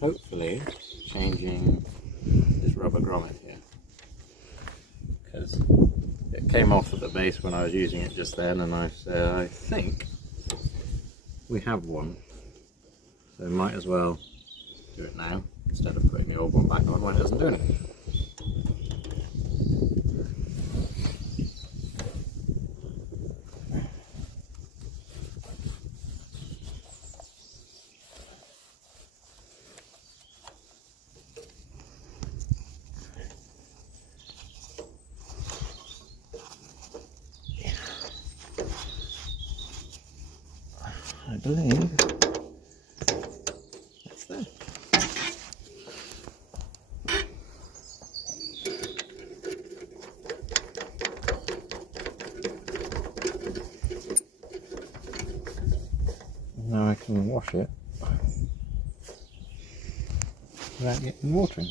hopefully changing this rubber grommet here, because it came off at the base when I was using it just then, and I said I think we have one, so might as well do it now instead of putting the old one back on when it doesn't do anything. I believe that's there. Now I can wash it without getting water in.